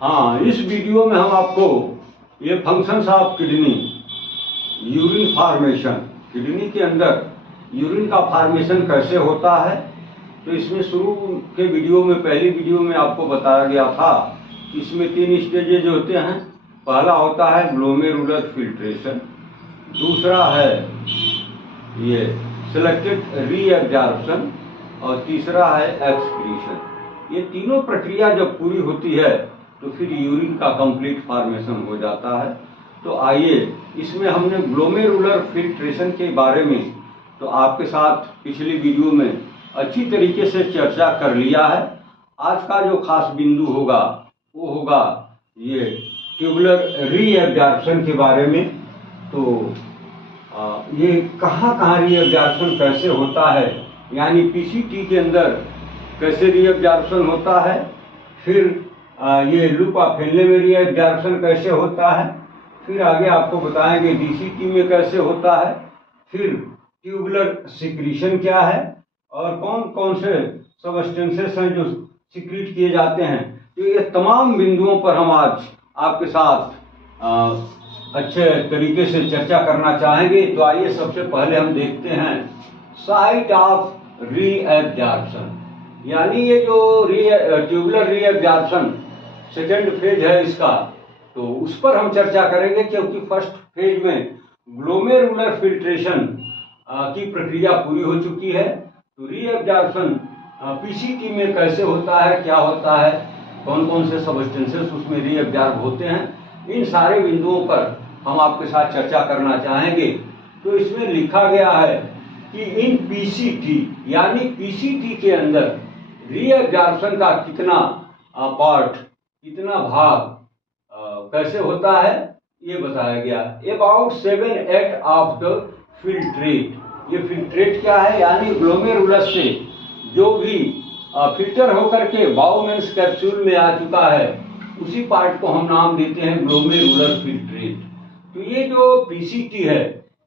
हाँ, इस वीडियो में हम आपको ये functions of kidney, urine formation, kidney के अंदर यूरिन का फॉर्मेशन कैसे होता है, तो इसमें शुरू के वीडियो में, पहली वीडियो में आपको बताया गया था कि इसमें 3 स्टेजेज होते हैं। पहला होता है ग्लोमेरुलर फिल्ट्रेशन, दूसरा है ये सिलेक्टेड रीएब्जॉर्प्शन और तीसरा है एक्सक्रीशन। ये तीनों प्रक्रिया जब पूरी होती है तो फिर यूरिन का कंप्लीट फॉर्मेशन हो जाता है। तो आइए, इसमें हमने ग्लोमेरुलर फिल्ट्रेशन के बारे में तो आपके साथ पिछली वीडियो में अच्छी तरीके से चर्चा कर लिया है। आज का जो खास बिंदु होगा वो होगा ये ट्यूबुलर रीएब्जॉर्प्शन के बारे में। तो ये कहाँ रीएब्जॉर्प्शन कैसे होता है, यानी पीसीटी के अंदर कैसे रीएब्जॉर्प्शन होता है, फिर ये लूप ऑफ फेनले में रीएब्जॉर्प्शन कैसे होता है, फिर आगे आपको बताएंगे डीसीटी में कैसे होता है, फिर ट्यूबुलर सिक्रीशन क्या है और कौन कौन से सबस्टेंसेस हैं जो सिक्रीट किए जाते हैं। तो ये तमाम बिंदुओं पर हम आज आपके साथ अच्छे तरीके से चर्चा करना चाहेंगे। तो आइए, सबसे पहले हम देखते हैं साइट ऑफ रीएब्जॉर्प्शन, यानी ये जो ट्यूबुलर रीएब्जॉर्प्शन सेकेंड फेज है इसका, तो उस पर हम चर्चा करेंगे, क्योंकि फर्स्ट फेज में ग्लोमेरुलर फिल्ट्रेशन की प्रक्रिया पूरी हो चुकी है। तो रीएब्जॉर्प्शन पीसीटी में कैसे होता है, क्या होता है, कौन कौन से सबस्टेंसेस उसमें रीएब्जॉर्ब होते हैं, इन सारे बिंदुओं पर हम आपके साथ चर्चा करना चाहेंगे। तो इसमें लिखा गया है कि इन पीसीटी, यानी पीसीटी के अंदर रीएब्जॉर्प्शन का कितना पार्ट, कितना भाग कैसे होता है, ये बताया गया। अबाउट 7/8 ऑफ द फिल्ट्रेट, ये फिल्ट्रेट क्या है, यानी ग्लोमेरुलस से जो भी फिल्टर होकर के बाउमेंस कैप्सूल में आ चुका है, उसी पार्ट को हम नाम देते हैं ग्लोमेरुलर फिल्ट्रेट। तो ये जो पीसीटी है,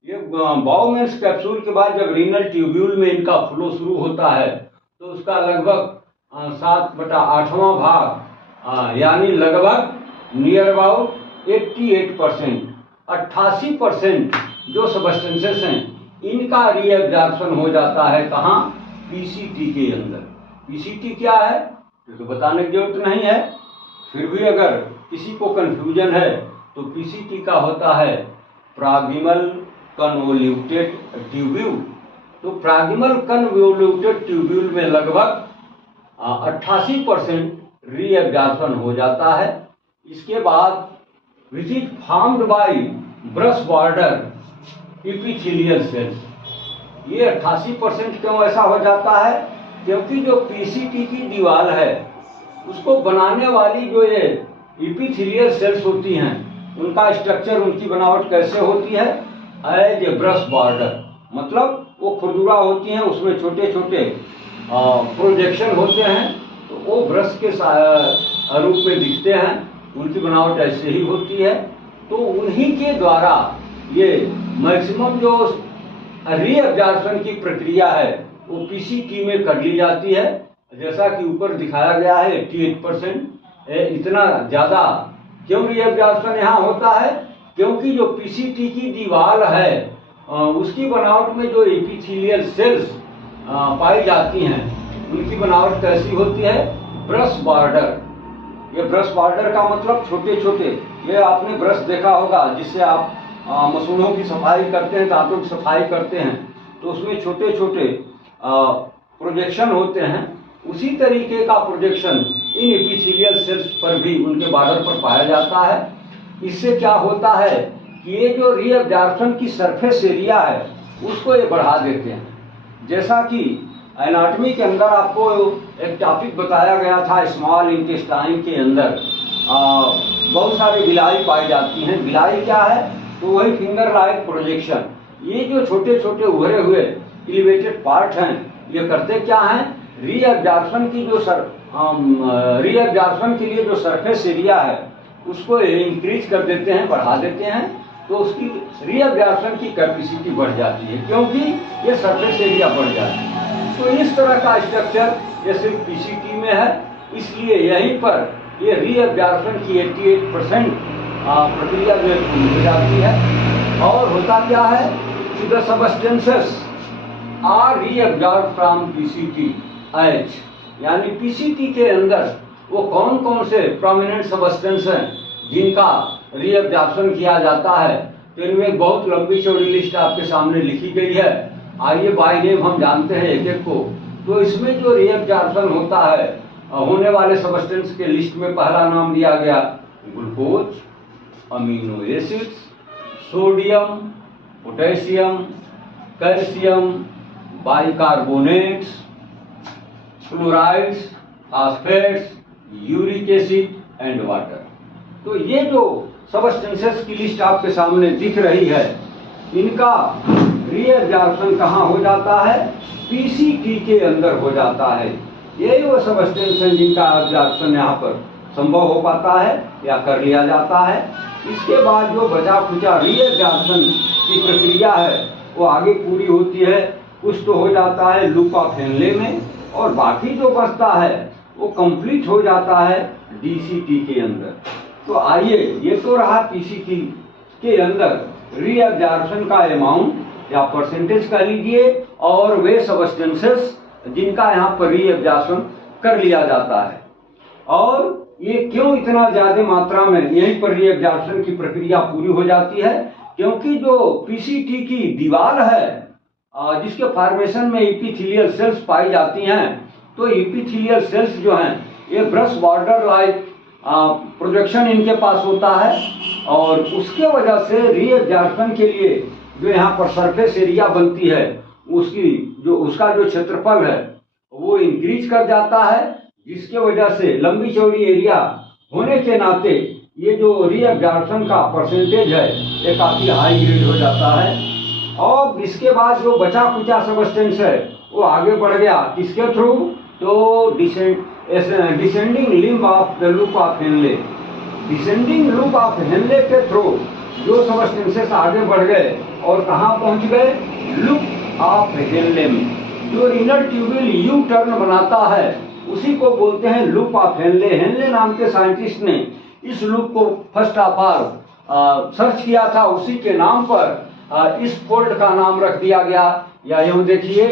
ये बाउमेंस कैप्सूल के बाद जब रीनल ट्यूब्यूल में इनका फ्लो शुरू होता है तो उसका लगभग 7/8वां भाग, यानी लगभग नियर अबाउट 88%, 88% जो सबस्टेंसेस हैं इनका रीएब्जॉर्प्शन हो जाता है। कहाँ? पीसीटी के अंदर। पीसीटी क्या है तो बताने की जरूरत नहीं है, फिर भी अगर किसी को कंफ्यूजन है तो पीसीटी का होता है प्रॉक्सिमल कन्वोल्यूटेड ट्यूब्यूल। तो प्रॉक्सिमल कन्वोल्यूटेड ट्यूब्यूल में लगभग 88% रीएब्जॉर्प्शन हो जाता है। इसके बाद which is formed by brush border epithelial cells. ये 88% क्यों ऐसा हो जाता है, क्योंकि जो पीसीटी की दीवार है उसको बनाने वाली जो ये एपिथेलियल सेल्स होती हैं, उनका स्ट्रक्चर, उनकी बनावट कैसे होती है, एज ए ब्रश बॉर्डर, मतलब वो खुरदुरा होती हैं, उसमें छोटे छोटे प्रोजेक्शन होते हैं, तो वो ब्रश के रूप में दिखते हैं, उनकी बनावट ऐसे ही होती है। तो उन्हीं के द्वारा ये मैक्सिमम जो रीएब्जॉर्प्शन की प्रक्रिया है वो पीसीटी में कर ली जाती है। जैसा कि ऊपर दिखाया गया है 88%। इतना ज़्यादा क्यों रीएब्जॉर्प्शन यहाँ होता है, क्योंकि जो पीसीटी की दीवार है उसकी बनावट में जो एपिथेलियल सेल्स पाई जाती हैं, उनकी बनावट कैसी होती है, ब्रश बॉर्डर। ये ब्रश बॉर्डर का मतलब छोटे छोटे, ये आपने ब्रश देखा होगा जिससे आप मसूड़ों की सफाई करते हैं, दांतों की सफाई करते हैं, तो उसमें छोटे छोटे प्रोजेक्शन होते हैं। उसी तरीके का प्रोजेक्शन इन एपिथेलियल सेल्स पर भी, उनके बॉर्डर पर पाया जाता है। इससे क्या होता है कि ये जो रीएब्जॉर्प्शन की सरफेस एरिया है उसको ये बढ़ा देते हैं। जैसा कि एनाटॉमी के अंदर आपको एक टॉपिक बताया गया था, स्मॉल इंटेस्टाइन के अंदर बहुत सारी गिलाई पाई जाती हैं। गिलाई क्या है, तो वही फिंगर लाइक प्रोजेक्शन। ये जो छोटे छोटे उभरे हुए एलिवेटेड पार्ट हैं, ये करते क्या हैं, रीएब्जॉर्प्शन की जो रीएब्जॉर्प्शन के लिए जो सरफेस एरिया है उसको इंक्रीज कर देते हैं, बढ़ा देते हैं, तो उसकी रीएब्जॉर्प्शन की कैपेसिटी बढ़ जाती है, क्योंकि ये सरफेस एरिया बढ़ जाती है। तो इस तरह का स्ट्रक्चर ये सिर्फ पीसीटी में है, इसलिए यहीं पर ये रीअब्जॉर्प्शन की 88% प्रक्रिया जो है पूरी हो जाती है। और होता क्या है कि the substances are reabsorb from PCTH, यानी PCT के अंदर वो कौन कौन से प्रोमिनेंट सबस्टेंस हैं जिनका रीअब्जॉर्प्शन किया जाता है। तो इनमें एक बहुत लंबी चौड़ी लिस्ट आपके सामने लिखी गई है। आइए बाय नेम हम जानते हैं एक एक को। तो इसमें जो रीअब्जॉर्प्शन होता है होने वाले सबस्टेंस के लिस्ट में पहला नाम दिया गया glucose, amino acids, sodium, potassium, calcium, bicarbonates, fluorides, phosphates, uric acid and water. तो ये जो सबस्टेंसेस की लिस्ट आपके सामने दिख रही है, इनका रीअब्जॉर्प्शन कहाँ हो जाता है? PCT के अंदर हो जाता है। यही वो सबस्टेंस हैं जिनका एब्जॉर्प्शन यहाँ पर संभव हो पाता है या कर लिया जाता है। इसके बाद जो बचा खुचा रीअब्जॉर्प्शन की प्रक्रिया है वो आगे पूरी होती है। कुछ तो हो जाता है लूप ऑफ हेनले में, और बाकी जो बचता है वो कंप्लीट हो जाता है DCT के अंदर। तो आइए, ये तो रहा PCT के अंदर रीअब्जॉर्प्शन का अमाउंट या परसेंटेज कह लीजिए, और वे सबस्टेंसेस जिनका यहाँ पर रीअब्जॉर्प्शन कर लिया जाता है। और ये क्यों इतना ज्यादा मात्रा में यहीं पर रीअब्जॉर्प्शन की प्रक्रिया पूरी हो जाती है? क्योंकि जो PCT की दीवार है जिसके फॉर्मेशन में एपिथेलियल सेल्स पाई जाती हैं, तो एपिथेलियल सेल्स जो हैं ये ब्रश बॉर्डर लाइक प्रोजेक्शन इनके पास होता है, और उसके वजह से रीअब्जॉर्प्शन के लिए जो यहाँ पर सरफेस एरिया बनती है उसका जो क्षेत्रफल है वो इंक्रीज कर जाता है, जिसके वजह से लंबी चौड़ी एरिया होने के नाते ये जो रीअब्जॉर्प्शन का परसेंटेज है ये काफी हाई ग्रेड हो जाता है। और इसके बाद जो बचा कुचा सबस्टेंस है वो आगे बढ़ गया किसके थ्रू? तो descending limb of the loop of Henley. Descending loop of Henle के थ्रू जो सबस्टेंसेस आगे बढ़ गए और कहाँ पहुंच गए? लूप ऑफ हेनले में। जो इनर ट्यूब्यूल यू टर्न बनाता है उसी को बोलते हैं लूप ऑफ हेनले। हेनले नाम के साइंटिस्ट ने इस लूप को फर्स्ट ऑफ ऑल सर्च किया था, उसी के नाम पर इस फोल्ड का नाम रख दिया गया। या यूं देखिए,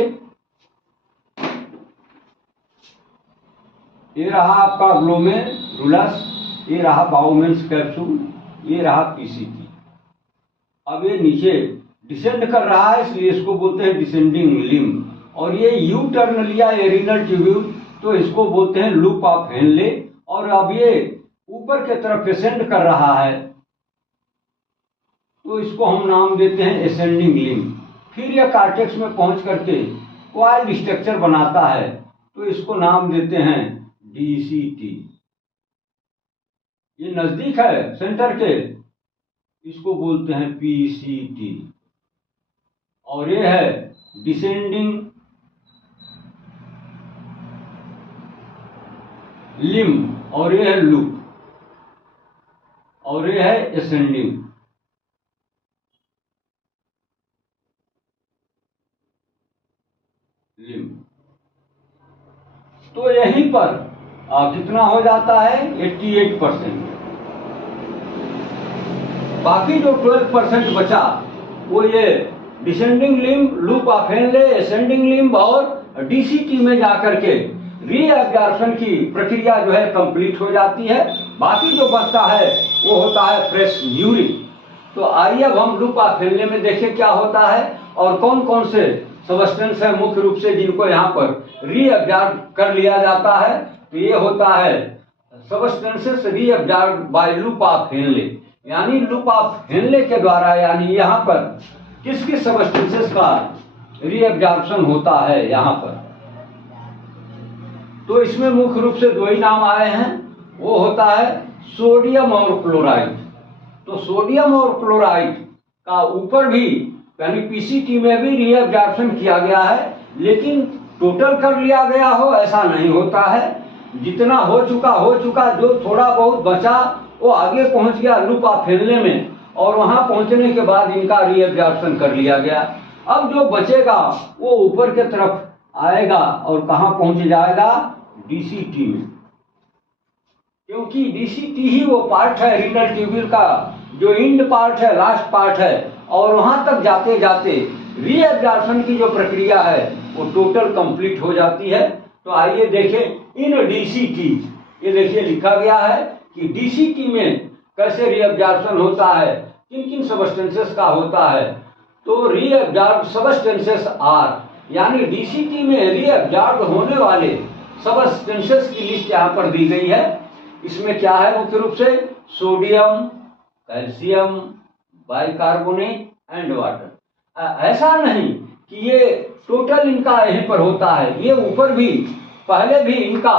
ये रहा आपका ग्लोमेरुलस, ये रहा बाउमेंस कैप्सूल, ये रहा PCT। अब ये नीचे डिसेंड कर रहा है इसलिए इसको बोलते हैं डिसेंडिंग लिम्ब। और ये यू टर्न लिया एरिनल ट्यूब्यूल, तो इसको बोलते हैं लूप ऑफ हेनले। और अब ये ऊपर के तरफ असेंड कर रहा है तो इसको हम नाम देते हैं असेंडिंग लिम्ब। फिर यह कार्टेक्स में पहुंच करके कॉइल्ड स्ट्रक्चर बनाता है तो इसको नाम देते हैं DCT। ये नजदीक है सेंटर के, इसको बोलते हैं PCT। और ये है डिसेंडिंग लिम्ब, और ये है लूप, और ये है असेंडिंग लिम्ब। तो यहीं पर कितना हो जाता है? 88%। बाकी जो 12% बचा वो ये descending limb, loop of Henley, ascending limb और DCT में जाकर के रीअब्जॉर्प्शन की प्रक्रिया जो है कंप्लीट हो जाती है। बाकी जो बचता है वो होता है फ्रेश यूरिन। तो आइए अब हम लूप ऑफ हेनले में देखें क्या होता है और कौन कौन से सबस्टेंस है मुख्य रूप से जिनको यहाँ पर रीअब्जॉर्ब कर लिया जाता है। तो ये होता है substances reabsorb by loop of Henle, यानी लूप ऑफ हेनले के द्वारा, यानी यहाँ पर किस किस सबस्टेंसेस का रीअब्जॉर्प्शन होता है यहाँ पर। तो इसमें मुख्य रूप से दो ही नाम आए हैं, वो होता है सोडियम और क्लोराइड। तो सोडियम और क्लोराइड का ऊपर भी यानी PCT में भी रीअब्जॉर्प्शन किया गया है, लेकिन टोटल कर लिया गया हो ऐसा नहीं होता है। जितना हो चुका, जो थोड़ा बहुत बचा वो आगे पहुंच गया लूप ऑफ हेनले में, और वहां पहुंचने के बाद इनका रीअब्जॉर्प्शन कर लिया गया। अब जो बचेगा वो ऊपर के तरफ आएगा और कहां पहुंच जाएगा? DCT में। क्योंकि डीसीटी ही वो पार्ट है रीनल ट्यूब्यूल का जो इंड पार्ट है, लास्ट पार्ट है, और वहां तक जाते जाते रीअब्जॉर्प्शन की जो प्रक्रिया है वो टोटल कंप्लीट हो जाती है। तो आइए देखें इन डीसीटी, ये देखिए लिखा गया है कि डीसीटी में कैसे रीअब्जॉर्प्शन होता है, किन किन सबस्टेंसेस का होता है। तो रीअब्जॉर्ब सबस्टेंसेस आर, यानी डीसीटी में रीअब्जॉर्ब होने वाले सबस्टेंसेस की लिस्ट यहाँ पर दी गई है। इसमें क्या है मुख्य रूप से sodium, calcium, bicarbonate and water. ऐसा नहीं कि ये टोटल इनका यहीं पर होता है, ये ऊपर भी पहले भी इनका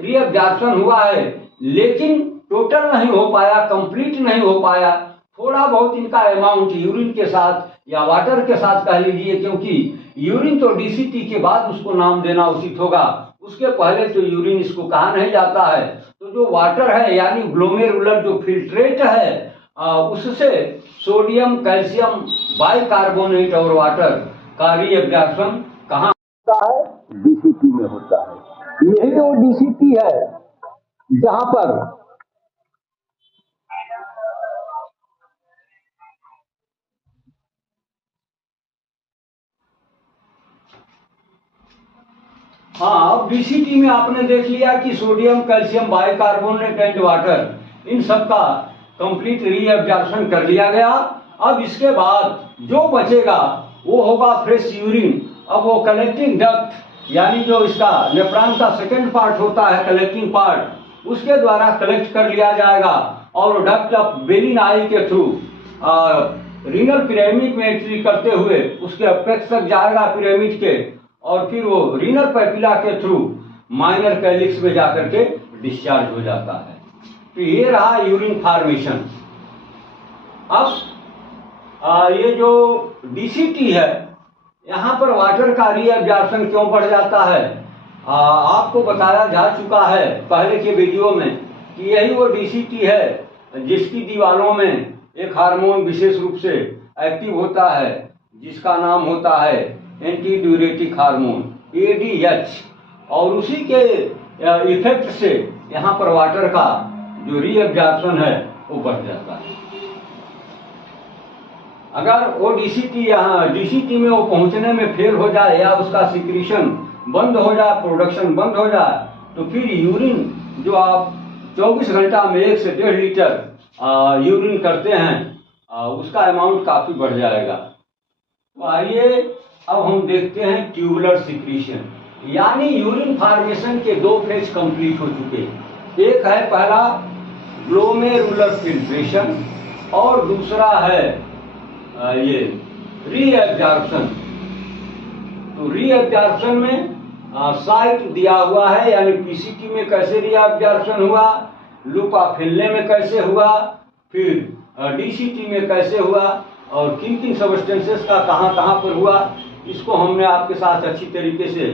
रीअब्जॉर्प्शन हुआ है, लेकिन टोटल नहीं हो पाया, कंप्लीट नहीं हो पाया। थोड़ा बहुत इनका अमाउंट यूरिन के साथ या वाटर के साथ कह लीजिए, क्योंकि यूरिन तो डीसीटी के बाद उसको नाम देना उचित होगा, उसके पहले तो यूरिन इसको कहा नहीं जाता है। तो जो वाटर है यानी ग्लोमेरुलर जो फिल्ट्रेट है, उससे सोडियम, कैल्शियम, बाइकार्बोनेट और वाटर का रीअब्जॉर्प्शन कहाँ होता है? डीसीटी में होता है। यही वो डीसीटी है जहां पर हाँ, अब डीसीटी में आपने देख लिया कि sodium, calcium, bicarbonate and water in सब का कंप्लीट रीअब्जॉर्प्शन कर लिया गया। अब इसके बाद जो बचेगा वो होगा फ्रेश यूरिन। अब वो कलेक्टिंग डक्ट यानी जो इसका नेफ्रॉन का सेकंड पार्ट होता है, कलेक्टिंग पार्ट, उसके द्वारा कलेक्ट कर लिया जाएगा और डक्ट ऑफ बेलिनाई के थ्रू रीनल पिरामिड में एंट्री करते हुए उसके अपेक्स तक जाएगा पिरामिड के, और फिर वो रीनल पैपिला के थ्रू माइनर कैलिक्स में जाकर के डिस्चार्ज हो जाता है। तो ये रहा यूरिन फॉर्मेशन। अब ये जो डीसीटी है, यहाँ पर वाटर का रीअब्जॉर्प्शन क्यों बढ़ जाता है, आपको बताया जा चुका है पहले के वीडियो में कि यही वो डीसीटी है जिसकी दीवारों में एक हार्मोन विशेष रूप से एक्टिव होता है जिसका नाम होता है एंटी ड्यूरेटिक हार्मोन ADH, और उसी के इफेक्ट से यहाँ पर वाटर का जो रीअब्जॉर्प्शन है वो बढ़ जाता है। अगर वो डीसीटी में वो पहुंचने में फेल हो जाए या उसका सिक्रीशन बंद हो जाए, प्रोडक्शन बंद हो जाए, तो फिर यूरिन जो आप 24 घंटा में 1 से 1.5 लीटर यूरिन करते हैं, उसका अमाउंट काफी बढ़ जाएगा। तो आइए अब हम देखते हैं ट्यूबुलर सिक्रीशन, यानी यूरिन फॉर्मेशन के 2 फेज कंप्लीट हो चुके हैं। एक है पहला ग्लोमेरुलर फिल्ट्रेशन और दूसरा है ये रीअब्जॉर्प्शन। तो रीअब्जॉर्प्शन में साइट दिया हुआ है, यानी पीसीटी में कैसे रीअब्जॉर्प्शन हुआ, लूपाफिल्ले में कैसे हुआ, फिर डीसीटी में कैसे हुआ, और किन किन सबस्टेंसेस का कहाँ कहाँ पर हुआ, इसको हमने आपके साथ अच्छी तरीके से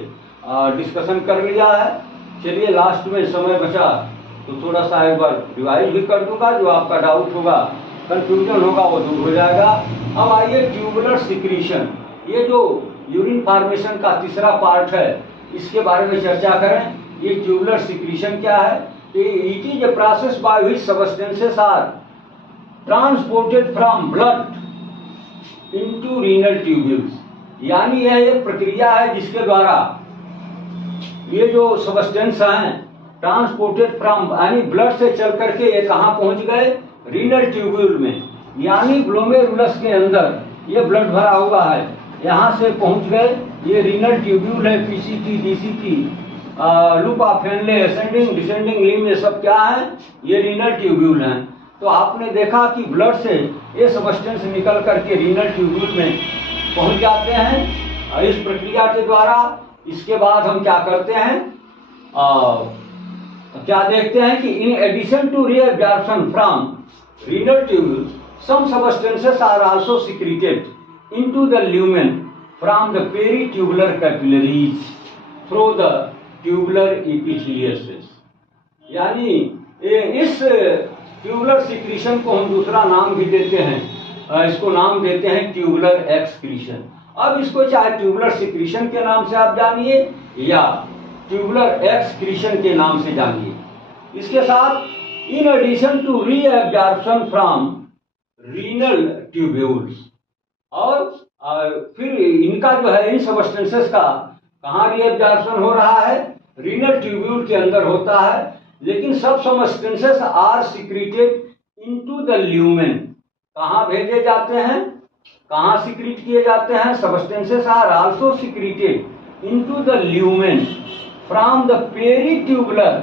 डिस्कशन कर लिया है। चलिए लास्ट में समय बचा तो थोड़ा सा एक बार रिवाइज भी कर दूंगा, जो आपका डाउट होगा, कंफ्यूजन होगा, वो दूर हो जाएगा। अब आइए ट्यूबुलर सिक्रीशन, ये जो यूरिन फॉर्मेशन का तीसरा पार्ट है, इसके बारे में चर्चा करें। ये ट्यूबुलर सिक्रीशन क्या है? It is a process by which substances are transported from blood into renal tubules, यानी यह एक प्रक्रिया है जिसके द्वारा ये जो सबस्टेंस हैं ट्रांसपोर्टेड फ्रॉम, यानी ब्लड से चल करके ये कहाँ पहुंच गए? रीनल ट्यूब्यूल में, यानी ग्लोमेरुलस के अंदर ये ब्लड भरा हुआ है, यहाँ से पहुंच गए। ये रीनल ट्यूब्यूल है, PCT, DCT, loop of Henle, ascending descending limb, ये सब क्या है? ये रीनल ट्यूब्यूल हैं। तो आपने देखा कि ब्लड से ये सबस्टेंस निकल करके रीनल ट्यूब्यूल में पहुंच जाते हैं इस प्रक्रिया के द्वारा। इसके बाद हम क्या करते हैं, क्या देखते हैं कि in addition to reabsorption from renal tubule, some substances are also secreted into the lumen from the peritubular capillaries through the tubular epitheliasis, यानी इस ट्यूबुलर सिक्रीशन को हम दूसरा नाम भी देते हैं, इसको नाम देते हैं ट्यूबुलर एक्सक्रीशन। अब इसको चाहे ट्यूबुलर सिक्रीशन के नाम से आप जानिए या ट्यूबुलर एक्सक्रीशन के नाम से जानिए। इसके साथ in addition to reabsorption from renal tubules. और फिर इनका जो है इन सबस्टेंसेस का कहाँ रीअब्जॉर्प्शन हो रहा है, रीनल ट्यूब्यूल के अंदर होता है। लेकिन सब substances are secreted into the lumen. कहाँ भेजे जाते हैं, कहाँ सिक्रीट किए जाते हैं, substances are also secreted into the lumen from the peritubular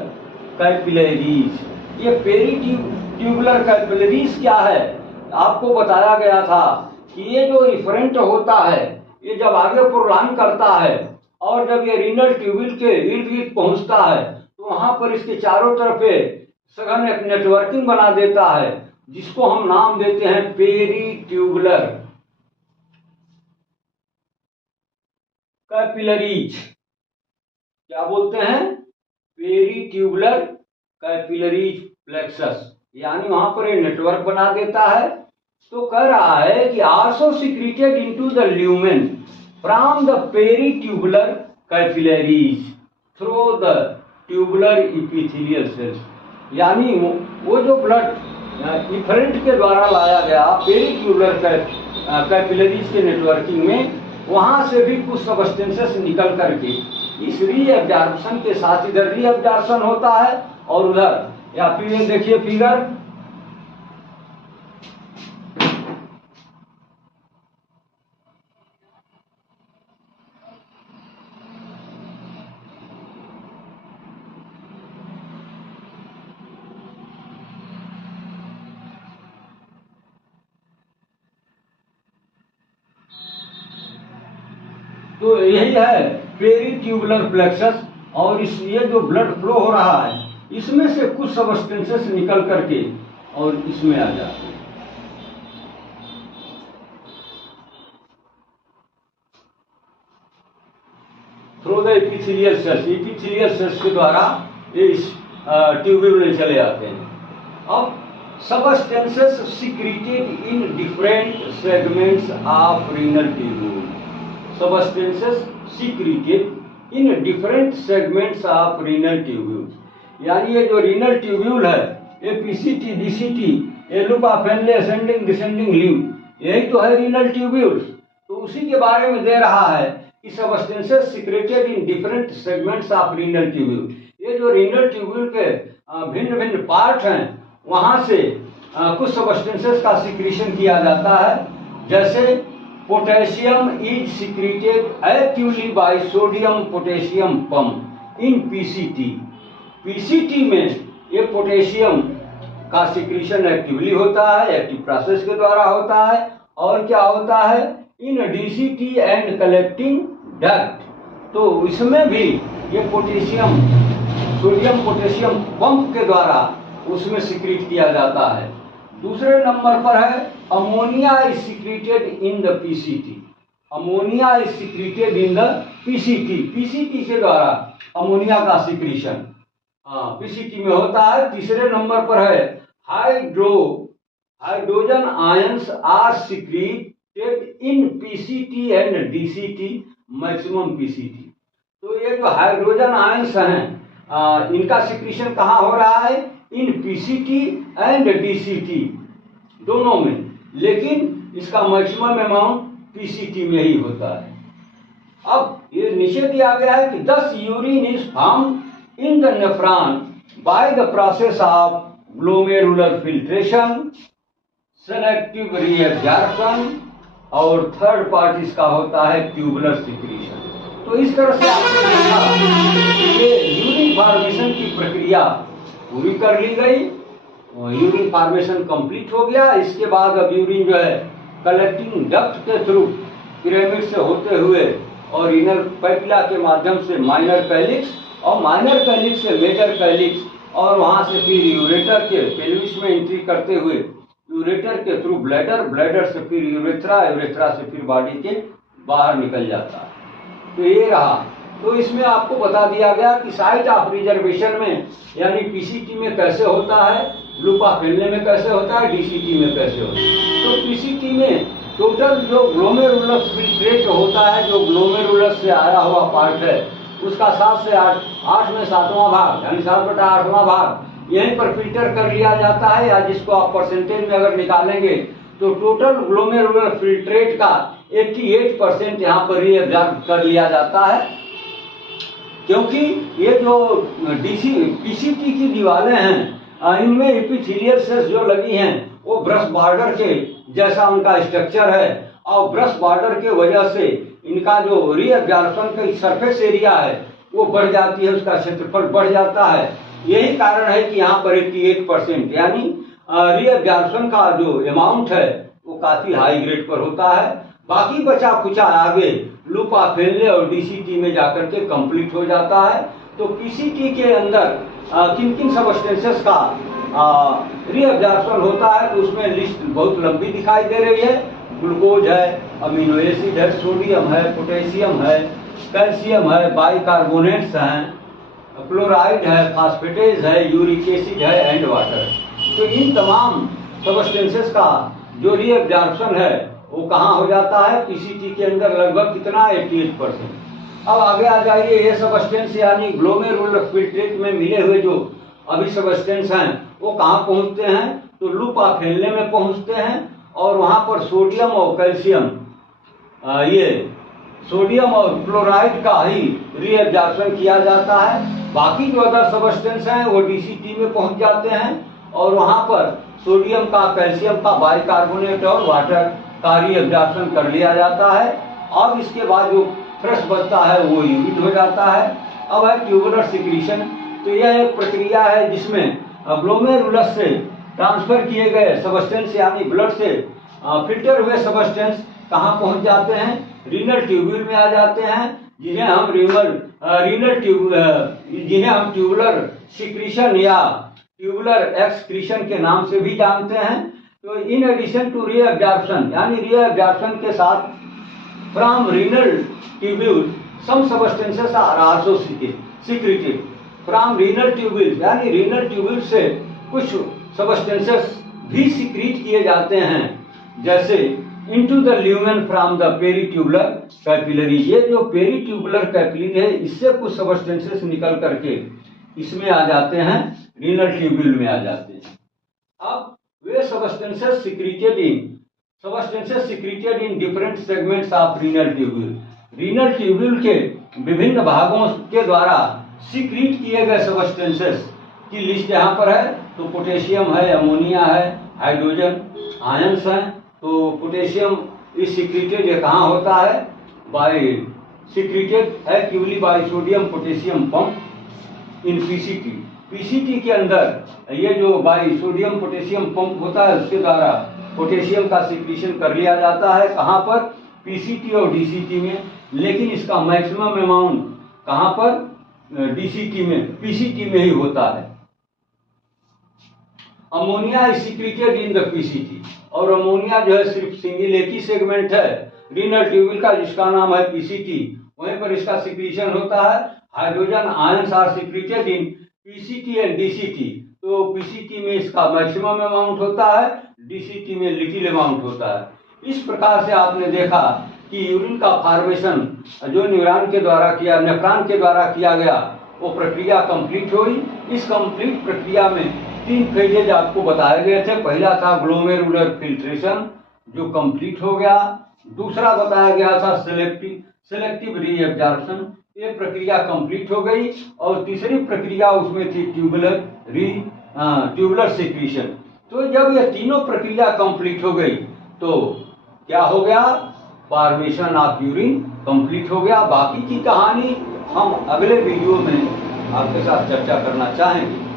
capillaries. ये पेरीट्यूबुलर कैपिलरीज क्या है, आपको बताया गया था कि ये जो इफरेंट होता है, ये जब आगे प्रोलांग करता है और जब ये रीनल ट्यूब्यूल के इर्द गिर्द पहुंचता है तो वहां पर इसके चारों तरफ सघन एक नेटवर्किंग बना देता है, जिसको हम नाम देते हैं पेरीट्यूबुलर कैपिलरीज। क्या बोलते हैं, पेरीट्यूबुलर कैपिलरीज प्लेक्सस, यानी वहां पर ये नेटवर्क बना देता है। तो कह रहा है कि also secreted into the lumen from the peritubular capillaries through the tubular epithelial cells. यानी वो जो ब्लड इफरेंट के द्वारा लाया गया पेरीट्यूबुलर कैपिलरीज के नेटवर्किंग में, वहां से भी कुछ सबस्टेंसेस निकल करके इस रीअब्जॉर्प्शन के साथ इधर रीअब्जॉर्प्शन होता है और उधर, या फिर ये देखिए फिगर, तो यही है पेरीट्यूबुलर प्लेक्सस। और इस ये जो ब्लड फ्लो हो रहा है, इसमें से कुछ सबस्टेंसेस निकल करके और इसमें आ जाते हैं। Through the epithelial cells, epithelial cells के द्वारा ये इस ट्यूब्यूल में चले जाते हैं। अब substances secreted in different segments of renal tubule. Substances secreted in different segments of renal tubules। यानी ये जो रीनल ट्यूब्यूल है, ये पीसीटी, डीसीटी, ये loop of Henley, ascending descending limb, यही तो है रीनल ट्यूब्यूल्स। तो उसी के बारे में दे रहा है कि substances secreted in different segments of renal tubule. ये जो रीनल ट्यूब्यूल के भिन्न भिन्न पार्ट हैं, वहां से कुछ सबस्टेंसेस का सिक्रीशन किया जाता है। जैसे potassium is secreted actively by sodium potassium pump in PCT. PCT में ये पोटेशियम का सिक्रीशन एक्टिवली होता है, एक्टिव प्रोसेस के द्वारा होता है। और क्या होता है, इन डीसीटी एंड कलेक्टिंग डक्ट। तो इसमें भी ये पोटेशियम सोडियम पोटेशियम पंप के द्वारा उसमें सिक्रीट किया जाता है। दूसरे नंबर पर है ammonia is secreted in the PCT. Ammonia is secreted in the PCT. PCT के द्वारा अमोनिया का सिक्रीशन पीसीटी में होता है। तीसरे नंबर पर है hydrogen ions are secreted in PCT and DCT maximum PCT. तो ये जो हाइड्रोजन आयंस हैं, इनका सिक्रीशन कहाँ हो रहा है, इन पीसीटी एंड डीसीटी दोनों में, लेकिन इसका मैक्सिमम अमाउंट पीसीटी में ही होता है। अब ये नीचे दिया गया है कि 10 urine is found in the nephron by the process of glomerular filtration, selective reabsorption, और थर्ड पार्ट इसका होता है ट्यूबुलर सिक्रीशन। तो इस तरह से आपने देखा ये यूरिन फॉर्मेशन की प्रक्रिया पूरी कर ली गई, यूरिन फॉर्मेशन कंप्लीट हो गया। इसके बाद अब यूरिन जो है कलेक्टिंग डक्ट के थ्रू पिरामिड से होते हुए और इनर पैपिला के माध्यम से माइनर कैलिक्स, और माइनर कैलिक्स से मेजर कैलिक्स, और वहां से फिर यूरेटर के पेल्विस में एंट्री करते हुए यूरेटर के थ्रू ब्लैडर, ब्लैडर से फिर यूरेथ्रा, यूरेथ्रा से फिर बॉडी के बाहर निकल जाता है। तो ये रहा। तो इसमें आपको बता दिया गया कि साइट ऑफ रिजर्वेशन में यानी पीसीटी में कैसे होता है, लूप ऑफ हेनले में कैसे होता है, डीसीटी में कैसे होता है। तो पीसीटी में टोटल जो ग्लोमेरुलस फिल्ट्रेट होता है, जो ग्लोमेरुलस से आया हुआ पार्ट है, उसका 7 से 8 में 7वां भाग यानी 7/8वां भाग यहीं पर फिल्टर कर लिया जाता है, या जिसको आप परसेंटेज में अगर निकालेंगे तो टोटल ग्लोमेरुलर फिल्ट्रेट का 88% यहाँ पर ही एब्जॉर्ब कर लिया जाता है। क्योंकि ये जो पीसीटी की दीवारें हैं, इनमें एपिथेलियल सेल्स जो लगी हैं वो ब्रश बॉर्डर के जैसा उनका स्ट्रक्चर है, और ब्रश बॉर्डर के वजह से इनका जो रीअब्जॉर्प्शन का सरफेस एरिया है वो बढ़ जाती है, उसका क्षेत्रफल बढ़ जाता है। यही कारण है कि यहाँ पर 88% यानी रीअब्जॉर्प्शन का जो अमाउंट है वो काफी हाई ग्रेड पर होता है। बाकी बचा कुचा आगे लूपा फेलने और डीसीटी में जाकर के कंप्लीट हो जाता है। तो पीसीटी के अंदर किन किन सबस्टेंसेस का रीअब्जॉर्प्शन होता है, तो उसमें लिस्ट बहुत लंबी दिखाई दे रही है। ग्लूकोज है, अमीनो एसिड है, सोडियम है, पोटेशियम है, कैल्शियम है, बाइकार्बोनेट्स हैं, क्लोराइड है, फास्फेटेज है, यूरिक एसिड है एंड वाटर। तो इन तमाम सबस्टेंसेस का जो रीअब्जॉर्प्शन है वो कहाँ हो जाता है, पीसीटी के अंदर लगभग कितना 88%। अब आगे आ जाइए, ये सबस्टेंस यानी ग्लोमेरुलर फिल्ट्रेट में मिले हुए जो अभी सबस्टेंस हैं वो कहाँ पहुंचते हैं, तो लूपा फैलने में पहुंचते हैं, और वहां पर सोडियम और कैल्शियम, ये सोडियम और क्लोराइड का ही रीअब्जॉर्प्शन किया जाता है। बाकी जो अदर सबस्टेंस हैं वो डीसीटी में पहुंच जाते हैं, और वहां पर सोडियम का, कैल्शियम का, बाइकार्बोनेट और वाटर का रीअब्जॉर्प्शन कर लिया जाता है। अब इसके बाद जो फ्रेश बचता है वो यूरिन हो जाता है। अब है ट्यूबुलर सिक्रीशन। तो यह एक प्रक्रिया है जिसमें ग्लोमेरुलस से ट्रांसफर किए गए सबस्टेंस यानी ब्लड से फिल्टर हुए सबस्टेंस कहाँ पहुंच जाते हैं, रीनल ट्यूब्यूल में आ जाते हैं, जिन्हें हम ट्यूबुलर सिक्रीशन या ट्यूबुलर एक्सक्रीशन के नाम से भी जानते हैं। तो इन एडिशन टू रीअब्जॉर्प्शन यानी रीअब्जॉर्प्शन के साथ from renal tubule some substances are also secreted from renal tubule, यानी रीनल ट्यूब्यूल से कुछ सबस्टेंसेस भी सिक्रीट किए जाते हैं, जैसे into the lumen from the peritubular capillary. ये जो पेरीट्यूबुलर कैपिलरी है इससे कुछ सबस्टेंसेस निकल करके इसमें आ जाते हैं, रीनल ट्यूब्यूल में आ जाते हैं। अब वे substances secreted in different segments of renal tubule. Renal tubule के विभिन्न भागों के द्वारा सिक्रीट किए गए सबस्टेंसेस की लिस्ट यहाँ पर है। तो पोटेशियम है, अमोनिया है, हाइड्रोजन आयंस हैं। तो पोटेशियम इस सिक्रीटेड ये कहाँ होता है, by secreted actively by sodium potassium pump in PCT. PCT के अंदर ये जो बाय सोडियम पोटेशियम पंप होता है उसके द्वारा पोटेशियम का सिक्रीशन कर लिया जाता है। कहाँ पर, पीसीटी और डीसीटी में। लेकिन इसका मैक्सिमम अमाउंट कहाँ पर, डीसीटी में, पीसीटी में ही होता है। Ammonia is secreted in the PCT, और अमोनिया जो है सिर्फ सिंगल एक ही सेगमेंट है रीनल ट्यूब्यूल का जिसका नाम है पीसीटी, वहीं पर इसका सिक्रीशन होता है। Hydrogen ions are secreted in PCT and DCT. तो पीसीटी में इसका मैक्सिमम अमाउंट होता है, डीसीटी में लिटिल अमाउंट होता है। इस प्रकार से आपने देखा कि यूरिन का फॉर्मेशन जो नेफ्रॉन के द्वारा किया गया वो प्रक्रिया कंप्लीट हुई। इस कंप्लीट प्रक्रिया में 3 फेजेज आपको बताए गए थे। पहला था ग्लोमेरुलर फिल्ट्रेशन जो कंप्लीट हो गया। दूसरा बताया गया था सेलेक्टिव रीअब्जॉर्प्शन, ये प्रक्रिया कंप्लीट हो गई। और तीसरी प्रक्रिया उसमें थी ट्यूबुलर सिक्रीशन। तो जब ये तीनों प्रक्रिया कंप्लीट हो गई तो क्या हो गया, फॉर्मेशन ऑफ यूरिन कंप्लीट हो गया। बाकी की कहानी हम अगले वीडियो में आपके साथ चर्चा करना चाहेंगे।